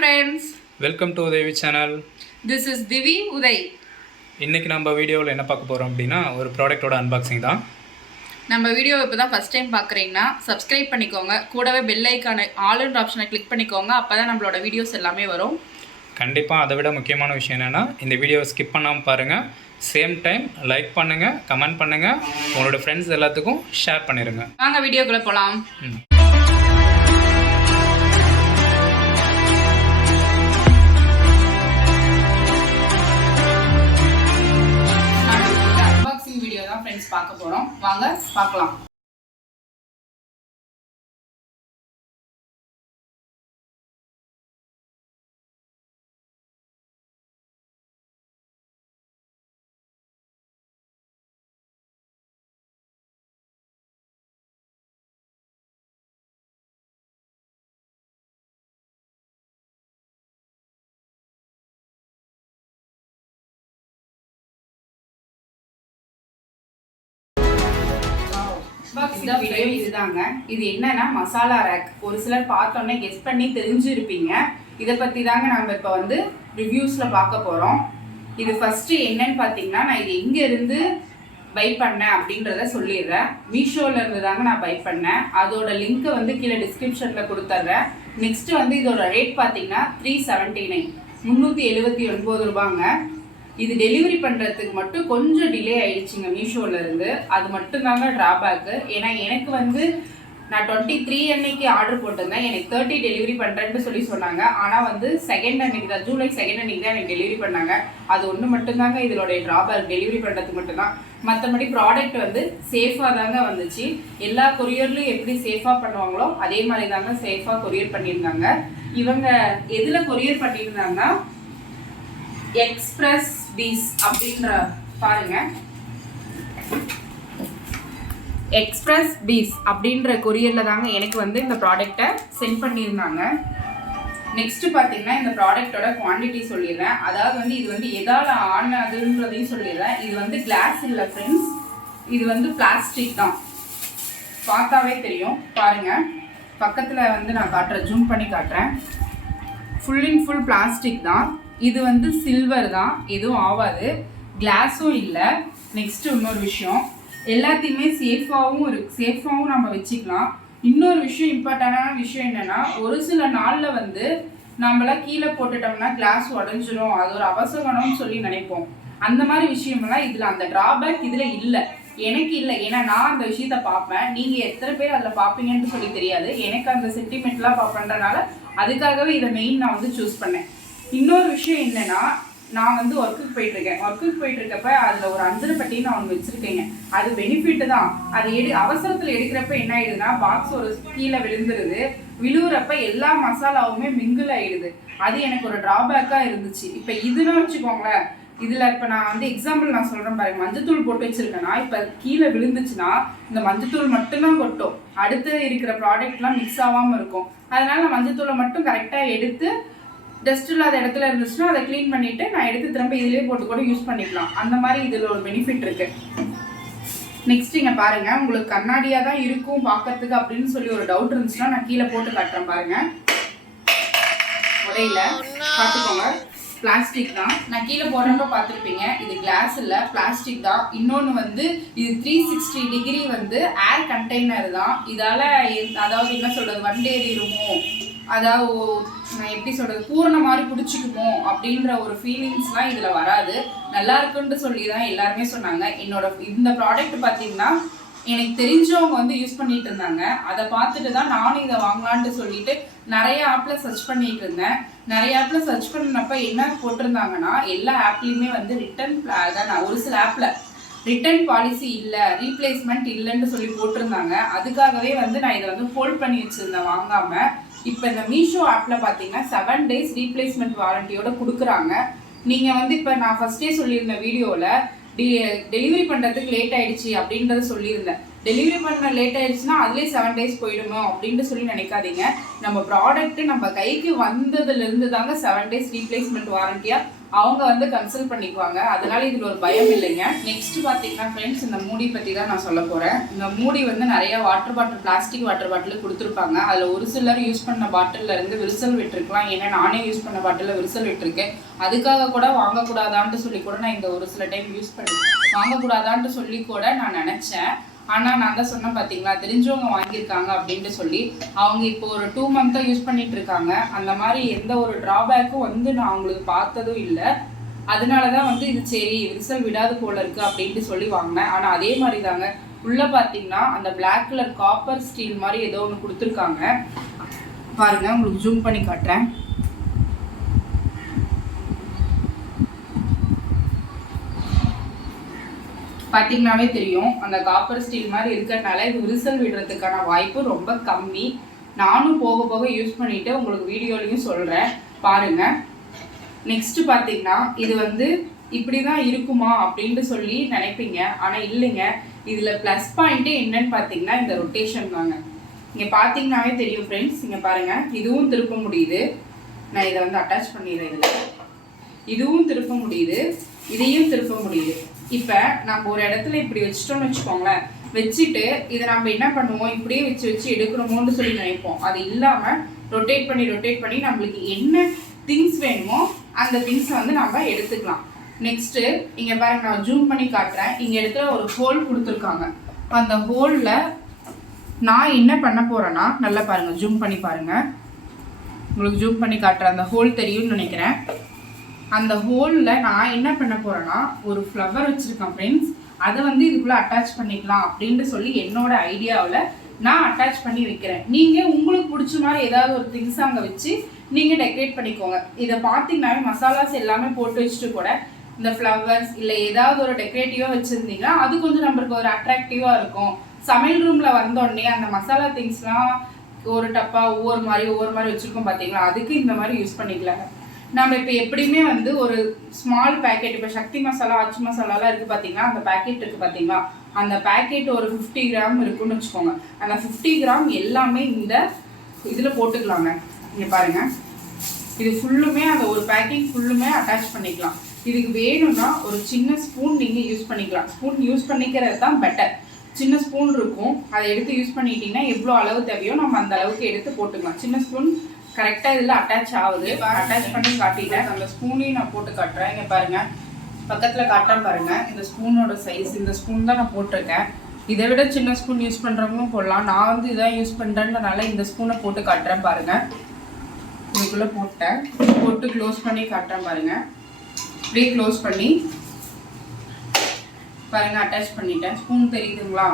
friends. Welcome to Uday channel. This is Divi Uday. இன்னைக்கு நம்ம வீடியோவில் என்ன பார்க்க போகிறோம் அப்படின்னா ஒரு ப்ராடக்ட்டோட அன்பாக்சிங் தான். நம்ம வீடியோ இப்போ தான் ஃபஸ்ட் டைம் பார்க்குறீங்கன்னா சப்ஸ்கிரைப் பண்ணிக்கோங்க, கூடவே பெல் ஐக்கான ஆல்ன்ற ஆப்ஷனை கிளிக் பண்ணிக்கோங்க. அப்போ தான் நம்மளோட வீடியோஸ் எல்லாமே வரும். கண்டிப்பாக அதை விட முக்கியமான விஷயம் என்னென்னா இந்த வீடியோவை ஸ்கிப் பண்ணாமல் பாருங்கள். சேம் டைம் லைக் பண்ணுங்கள், கமெண்ட் பண்ணுங்கள், உங்களோட ஃப்ரெண்ட்ஸ் எல்லாத்துக்கும் ஷேர் பண்ணிடுங்க. வாங்க வீடியோக்குள்ளே போகலாம். வீடியோ தான் ஃப்ரெண்ட்ஸ் பார்க்க போறோம். வாங்க பார்க்கலாம். இதுதாங்க, இது என்னன்னா மசாலா ரேக். ஒரு சிலர் பார்த்தோன்னே கெஸ் பண்ணி தெரிஞ்சிருப்பீங்க. இதை பத்தி தாங்க நம்ம இப்போ வந்து ரிவ்யூஸ்ல பார்க்க போறோம். இது ஃபர்ஸ்ட் என்னன்னு பார்த்தீங்கன்னா, நான் இது எங்க இருந்து பை பண்ணேன் அப்படின்றத சொல்லிடுறேன். மீஷோல இருந்து தாங்க நான் பை பண்ணேன். அதோட லிங்க்கை வந்து கீழே டிஸ்கிரிப்ஷன்ல கொடுத்துட்றேன். நெக்ஸ்ட் வந்து இதோட ரேட் பார்த்தீங்கன்னா 379 379 ரூபாங்க. இது டெலிவரி பண்ணுறதுக்கு மட்டும் கொஞ்சம் டிலே ஆயிடுச்சுங்க மீஷோலேருந்து. அது மட்டும்தாங்க ட்ராபேக்கு. ஏன்னா எனக்கு வந்து நான் 23 அன்னைக்கு ஆர்டர் போட்டிருந்தேன். எனக்கு 30 டெலிவரி பண்ணுறேன்னு சொல்லி சொன்னாங்க. ஆனால் வந்து செகண்ட் அன்னைக்கு தான், ஜூலை 2 அன்னைக்கு தான் எனக்கு டெலிவரி பண்ணாங்க. அது ஒன்று மட்டும்தாங்க இதோடைய ட்ராபேக், டெலிவரி பண்ணுறதுக்கு மட்டும்தான். மற்றபடி ப்ராடக்ட் வந்து சேஃபாக தாங்க வந்துச்சு. எல்லா கொரியர்லையும் எப்படி சேஃபாக பண்ணுவாங்களோ அதே மாதிரி தாங்க சேஃபாக கொரியர் பண்ணியிருந்தாங்க. இவங்க எதில் கொரியர் பண்ணியிருந்தாங்கன்னா எக்ஸ்பிரஸ் பீஸ் அப்படின்ற பாருங்க, எக்ஸ்பிரஸ் பீஸ் அப்படின்ற கொரியர்ல தாங்க எனக்கு வந்து இந்த ப்ராடக்டை சென்ட் பண்ணியிருந்தாங்க. நெக்ஸ்ட் பார்த்தீங்கன்னா இந்த ப்ராடக்டோட குவான்டிட்டி சொல்லிடுறேன். அதாவது வந்து இது வந்து எதால ஆனதுன்றதையும் சொல்லிடுறேன். இது வந்து கிளாஸ் இல்லை ஃப்ரெண்ட்ஸ், இது வந்து பிளாஸ்டிக் தான். பார்த்தாவே தெரியும் பாருங்க, பக்கத்தில் வந்து நான் காட்டுறேன், ஜூம் பண்ணி காட்டுறேன். ஃபுல் அண்ட் ஃபுல் பிளாஸ்டிக் தான். இது வந்து சில்வர் தான், எதுவும் ஆகாது, கிளாஸும் இல்லை. நெக்ஸ்ட் இன்னொரு விஷயம், எல்லாத்தையுமே சேஃபாகவும் நம்ம வச்சுக்கலாம். இன்னொரு விஷயம், இம்பார்ட்டண்டான விஷயம் என்னன்னா, ஒரு சில நாளில் வந்து நம்மளாம் கீழே போட்டுட்டோம்னா கிளாஸ் உடஞ்சிரும், அது ஒரு அவசரம்னு சொல்லி நினைப்போம். அந்த மாதிரி விஷயமெல்லாம் இதில், அந்த ட்ராபேக் இதில் இல்லை, எனக்கு இல்லை. ஏன்னா நான் அந்த விஷயத்த பார்ப்பேன். நீங்கள் எத்தனை பேர் அதில் பார்ப்பீங்கன்னு சொல்லி தெரியாது. எனக்கு அந்த சென்டிமெண்ட்லாம் பார்ப்பேன்றனால அதுக்காகவே இதை மெயின் நான் வந்து சூஸ் பண்ணேன். இன்னொரு விஷயம் என்னன்னா, நான் வந்து ஒர்க்குக்கு போயிட்டு இருக்கப்ப அதில் ஒரு அஞ்சரைப்பட்டி நான் ஒன்று வச்சுருக்கேங்க. அது பெனிஃபிட் தான். அது அவசரத்தில் எடுக்கிறப்ப என்ன ஆயிடுதுன்னா, பாக்ஸ் ஒரு கீழே விழுந்துருது. விழுவுறப்ப எல்லா மசாலாவுமே மிங்கிள் ஆயிடுது. அது எனக்கு ஒரு ட்ராபேக்காக இருந்துச்சு. இப்போ இதுன்னு வச்சுக்கோங்களேன், இதில் இப்போ நான் வந்து எக்ஸாம்பிள் நான் சொல்கிறேன் பாருங்க, மஞ்சத்தூள் போட்டு வச்சுருக்கேன்னா இப்போ கீழே விழுந்துச்சுன்னா இந்த மஞ்சத்தூள் மட்டும்தான் கொட்டும், அடுத்து இருக்கிற ப்ராடக்ட்லாம் மிக்ஸ் ஆகாமல் இருக்கும். அதனால நான் மஞ்சத்தூளை மட்டும் கரெக்டாக எடுத்து டஸ்ட் இல்லாத இடத்துல இருந்துச்சுன்னா அதை க்ளீன் பண்ணிவிட்டு நான் எடுத்து திரும்ப இதிலே போட்டு கூட யூஸ் பண்ணிக்கலாம். அந்த மாதிரி இதில் ஒரு பெனிஃபிட் இருக்குது. நெக்ஸ்ட் இங்கே பாருங்கள், உங்களுக்கு கண்ணாடியாக தான் இருக்கும் பார்க்கறதுக்கு அப்படின்னு சொல்லி ஒரு டவுட் இருந்துச்சுன்னா நான் கீழே போட்டு காட்டுறேன் பாருங்கள். உடையில பார்த்துக்கோங்க, பிளாஸ்டிக் தான். நான் கீழே போடுறப்ப பார்த்துருப்பீங்க, இது கிளாஸ் இல்லை, பிளாஸ்டிக் தான். இன்னொன்று வந்து இது 360 டிகிரி வந்து ஏர் கண்டெய்னர் தான். இதால் அதாவது என்ன சொல்கிறது, வண்டேறிடுமோ, அதாவது நான் எப்படி சொல்கிறது, பூரண மாதிரி பிடிச்சிக்குமோ அப்படின்ற ஒரு ஃபீலிங்ஸ்லாம் இதில் வராது. நல்லா இருக்குன்ட்டு சொல்லி தான் எல்லாருமே சொன்னாங்க. இந்த ப்ராடக்ட் பார்த்தீங்கன்னா எனக்கு தெரிஞ்சவங்க வந்து யூஸ் பண்ணிட்டு இருந்தாங்க. அதை பார்த்துட்டு தான் நானும் இதை வாங்கலான்ட்டு சொல்லிட்டு நிறைய ஆப்பில் சர்ச் பண்ணிட்டு இருந்தேன். நிறைய ஆப்பில் சர்ச் பண்ணினப்ப என்ன போட்டிருந்தாங்கன்னா, எல்லா ஆப்லேயுமே வந்து ஒரு சில ஆப்பில் ரிட்டர்ன் பாலிசி இல்லை, ரீப்ளேஸ்மெண்ட் இல்லைன்னு சொல்லி போட்டிருந்தாங்க. அதுக்காகவே வந்து நான் இதை வந்து ஹோல்ட் பண்ணி வச்சுருந்தேன் வாங்காமல். இப்போ இந்த மீஷோ ஆப்பில் பார்த்தீங்கன்னா 7 days ரீப்ளேஸ்மெண்ட் வாரண்டியோட கொடுக்குறாங்க. நீங்கள் வந்து இப்போ நான் ஃபஸ்ட்டே சொல்லியிருந்த வீடியோவில் டெலிவரி பண்ணுறதுக்கு லேட் ஆகிடுச்சு அப்படின்றத சொல்லியிருந்தேன். டெலிவரி பண்ண லேட் ஆயிடுச்சுன்னா அதுலேயே 7 days போயிடுமோ அப்படின்ட்டு சொல்லி நினைக்காதீங்க. நம்ம ப்ராடக்ட் நம்ம கைக்கு வந்ததுலேருந்து தாங்க 7 days ரீப்ளேஸ்மெண்ட் வாரண்டியாக அவங்க வந்து கன்சல்ட் பண்ணிக்குவாங்க. அதனால இதில் ஒரு பயம் இல்லைங்க. நெக்ஸ்ட் பார்த்தீங்கன்னா ஃப்ரெண்ட்ஸ், இந்த மூடி பற்றி தான் நான் சொல்ல போகிறேன். இந்த மூடி வந்து நிறைய water bottle, plastic water bottle கொடுத்துருப்பாங்க. அதில் ஒரு சிலர் யூஸ் பண்ண பாட்டிலில் இருந்து விரிசல் விட்டுருக்கலாம். ஏன்னா நானே யூஸ் பண்ண பாட்டிலில் விரிசல் விட்டுருக்கேன். அதுக்காக கூட வாங்கக்கூடாதான்ட்டு சொல்லி கூட நான் இந்த ஒரு சில டைம் யூஸ் பண்ணி வாங்கக்கூடாதான்ட்டு சொல்லி கூட நான் நினச்சேன். ஆனால் நான் தான் சொன்னேன் பார்த்தீங்களா, தெரிஞ்சவங்க வாங்கியிருக்காங்க அப்படின்ட்டு சொல்லி அவங்க இப்போ ஒரு 2 month யூஸ் பண்ணிட்டு இருக்காங்க. அந்த மாதிரி எந்த ஒரு ட்ராபேக்கும் வந்து நான் அவங்களுக்கு பார்த்ததும் இல்லை. அதனால தான் வந்து இது சரி விரிசல் விடாது போல இருக்கு அப்படின்ட்டு சொல்லி வாங்கினேன். ஆனால் அதே மாதிரி தாங்க உள்ளே பார்த்தீங்கன்னா அந்த பிளாக் கலர் காப்பர் ஸ்டீல் மாதிரி ஏதோ ஒன்று கொடுத்துருக்காங்க பாருங்க. உங்களுக்கு ஜூம் பண்ணி காட்டுறேன். பார்த்தீங்கன்னாவே தெரியும் அந்த காப்பர் ஸ்டீல் மாதிரி இருக்கிறதுனால இது விரிசல் விடுறதுக்கான வாய்ப்பு ரொம்ப கம்மி. நானும் போக போக யூஸ் பண்ணிட்டு உங்களுக்கு வீடியோலையும் சொல்கிறேன் பாருங்க. நெக்ஸ்ட் பார்த்தீங்கன்னா இது வந்து இப்படி தான் இருக்குமா அப்படின்ட்டு சொல்லி நினைப்பீங்க. ஆனால் இல்லைங்க, இதில் ப்ளஸ் பாயிண்ட்டே என்னன்னு பார்த்தீங்கன்னா இந்த ரொட்டேஷன் தாங்க. இங்கே பார்த்தீங்கன்னாவே தெரியும் ஃப்ரெண்ட்ஸ். இங்கே பாருங்கள், இதுவும் திருப்ப முடியுது. நான் இதை வந்து அட்டாச் பண்ணிடுறேன். இதில் இதுவும் திருப்ப முடியுது, இதையும் திருப்ப முடியுது. இப்போ நம்ம ஒரு இடத்துல இப்படி வச்சுட்டோம்னு வச்சுக்கோங்களேன், வச்சுட்டு இதை நம்ம என்ன பண்ணுவோம், இப்படியே வச்சு வச்சு எடுக்கணுமோன்னு சொல்லி நினைப்போம். அது இல்லாமல் ரொட்டேட் பண்ணி நம்மளுக்கு என்ன திங்ஸ் வேணுமோ அந்த திங்ஸை வந்து நம்ம எடுத்துக்கலாம். நெக்ஸ்ட்டு இங்கே பாருங்க, நான் ஜூம் பண்ணி காட்டுறேன். இங்கே இடத்துல ஒரு ஹோல் கொடுத்துருக்காங்க. அந்த ஹோலில் நான் என்ன பண்ண போகிறேன்னா, நல்லா பாருங்கள், ஜூம் பண்ணி பாருங்கள். உங்களுக்கு ஜூம் பண்ணி காட்டுறேன். அந்த ஹோல் தெரியும்னு நினைக்கிறேன். அந்த ஹோலில் நான் என்ன பண்ண போகிறேன்னா ஒரு ஃப்ளவர் வச்சுருக்கேன் ஃப்ரெண்ட்ஸ். அதை வந்து இதுக்குள்ளே அட்டாச் பண்ணிக்கலாம் அப்படின்ட்டு சொல்லி என்னோட ஐடியாவில் நான் அட்டாச் பண்ணி வைக்கிறேன். நீங்கள் உங்களுக்கு பிடிச்ச மாதிரி ஏதாவது ஒரு திங்ஸ் அங்கே வச்சு நீங்கள் டெக்கரேட் பண்ணிக்கோங்க. இதை பார்த்தீங்கன்னாவே மசாலாஸ் எல்லாமே போட்டு வச்சுட்டு கூட இந்த ஃப்ளவர்ஸ் இல்லை ஏதாவது ஒரு டெக்கரேட்டிவாக வச்சுருந்தீங்கன்னா அது கொஞ்சம் நம்மளுக்கு ஒரு அட்ராக்டிவாக இருக்கும். சமையல் ரூமில் வந்தோடனே அந்த மசாலா திங்ஸ்லாம் ஒரு டப்பா ஒவ்வொரு மாதிரி வச்சுருக்கோம் பார்த்தீங்களா, அதுக்கு இந்த மாதிரி யூஸ் பண்ணிக்கலாங்க. நம்ம இப்போ எப்படியுமே வந்து ஒரு ஸ்மால் பேக்கெட், இப்போ சக்தி மசாலா, ஆச்சி மசாலாலாம் இருக்குது பார்த்தீங்கன்னா, அந்த பேக்கெட் இருக்குது பார்த்தீங்களா, அந்த பேக்கெட் ஒரு 50 கிராம் இருக்குன்னு வச்சுக்கோங்க. அந்த 50 கிராம் எல்லாமே இந்த இதில் போட்டுக்கலாங்க. இங்கே பாருங்கள், இது ஃபுல்லுமே அந்த ஒரு பேக்கிங் ஃபுல்லுமே அட்டாச் பண்ணிக்கலாம். இதுக்கு வேணும்னா ஒரு சின்ன ஸ்பூன் நீங்கள் யூஸ் பண்ணிக்கலாம். ஸ்பூன் யூஸ் பண்ணிக்கிறது தான் பெட்டர். சின்ன ஸ்பூன் இருக்கும், அதை எடுத்து யூஸ் பண்ணிட்டீங்கன்னா எவ்வளோ அளவு தேவையோ நம்ம அந்த அளவுக்கு எடுத்து போட்டுக்கலாம். சின்ன ஸ்பூன் கரெக்டாக இதில் அட்டாச் ஆகுது. அட்டாச் பண்ணி காட்டிட்டேன். அந்த ஸ்பூனையும் நான் போட்டு காட்டுறேன். இங்கே பாருங்கள், பக்கத்தில் காட்டுறேன் பாருங்கள். இந்த ஸ்பூனோட சைஸ் இந்த ஸ்பூன் தான் நான் போட்டிருக்கேன். இதை விட சின்ன ஸ்பூன் யூஸ் பண்ணுறவங்களும் போடலாம். நான் வந்து இதான் யூஸ் பண்ணுறேன்றனால இந்த ஸ்பூனை போட்டு காட்டுறேன் பாருங்கள். இதுக்குள்ளே போட்டு க்ளோஸ் பண்ணி காட்டுறேன் பாருங்கள். இப்படியே க்ளோஸ் பண்ணி பாருங்கள், அட்டாச் பண்ணிட்டேன். ஸ்பூன் தெரியுதுங்களா?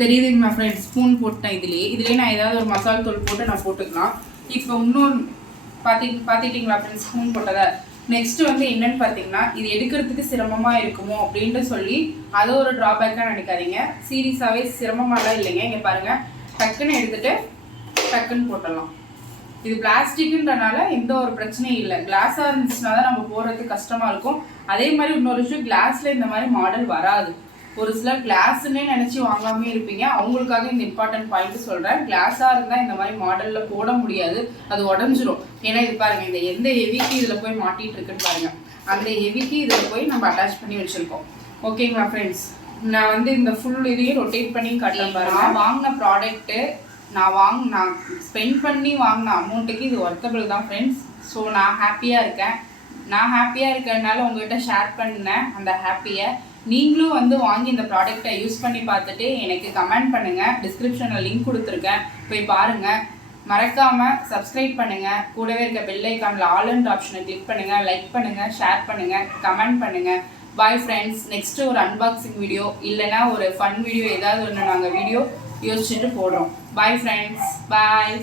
தெரியுதுங்களா ஃப்ரெண்ட்ஸ்? ஸ்பூன் போட்டேன். இதுலேயே நான் ஏதாவது ஒரு மசாலா தூள் போட்டு நான் போட்டுக்கலாம். இப்போ இன்னொன்று பார்த்துட்டிங்களா ஃப்ரெண்ட்ஸ், ஸ்பூன் போட்டதை. நெக்ஸ்ட் வந்து என்னன்னு பார்த்தீங்கன்னா, இது எடுக்கிறதுக்கு சிரமமாக இருக்குமோ அப்படின்ட்டு சொல்லி அதை ஒரு ட்ராபேக்காக நினைக்காதீங்க. சீரியஸாகவே சிரமமாலாம் இல்லைங்க. இங்கே பாருங்கள், டக்குன்னு எடுத்துகிட்டு டக்குன்னு போட்டுடலாம். இது பிளாஸ்டிக்குன்றனால எந்த ஒரு பிரச்சனையும் இல்லை. கிளாஸாக இருந்துச்சுன்னா தான் நம்ம போடுறதுக்கு கஷ்டமாக இருக்கும். அதே மாதிரி இன்னொரு விஷயம், கிளாஸில் இந்த மாதிரி மாடல் வராது. ஒரு சிலர் கிளாஸ்ன்னே நினச்சி வாங்காமே இருப்பீங்க. அவங்களுக்காக இந்த இம்பார்ட்டன்ட் பாயிண்ட் சொல்கிறேன். கிளாஸாக இருந்தால் இந்த மாதிரி மாடலில் போட முடியாது, அது உடஞ்சிரும். ஏன்னா இது பாருங்கள், இந்த எந்த ஹெவிக்கு இதில் போய் மாட்டிகிட்டு இருக்குன்னு பாருங்கள். அந்த ஹெவிக்கு இதில் போய் நம்ம அட்டாச் பண்ணி வச்சுருக்கோம். ஓகேங்களா ஃப்ரெண்ட்ஸ்? நான் வந்து இந்த ஃபுல் இதையும் ரொட்டேட் பண்ணி காட்டுறேன் பாருங்கள். நான் வாங்கின ப்ராடக்ட்டு நான் ஸ்பெண்ட் பண்ணி வாங்கின அமௌண்ட்டுக்கு இது ஒர்த்தபிள் தான் ஃப்ரெண்ட்ஸ். ஸோ நான் ஹாப்பியாக இருக்கேன். நான் ஹாப்பியாக இருக்கிறதுனால உங்கள்கிட்ட ஷேர் பண்ணேன் அந்த ஹாப்பியை. நீங்களும் வந்து வாங்கி இந்த ப்ராடக்டை யூஸ் பண்ணி பார்த்துட்டு எனக்கு கமெண்ட் பண்ணுங்கள். டிஸ்கிரிப்ஷனில் லிங்க் கொடுத்துருக்கேன், போய் பாருங்கள். மறக்காமல் சப்ஸ்கிரைப் பண்ணுங்கள். கூடவே இருக்க பெல் ஐக்கானில் ஆல் அண்ட் ஆப்ஷனை கிளிக் பண்ணுங்கள். லைக் பண்ணுங்கள், ஷேர் பண்ணுங்கள், கமெண்ட் பண்ணுங்கள். Bye friends. நெக்ஸ்ட்டு ஒரு அன்பாக்சிங் வீடியோ இல்லைனா ஒரு ஃபன் வீடியோ ஏதாவது ஒன்று நாங்கள் வீடியோ யோசிச்சுட்டு போடுறோம். பாய் ஃப்ரெண்ட்ஸ், பாய்.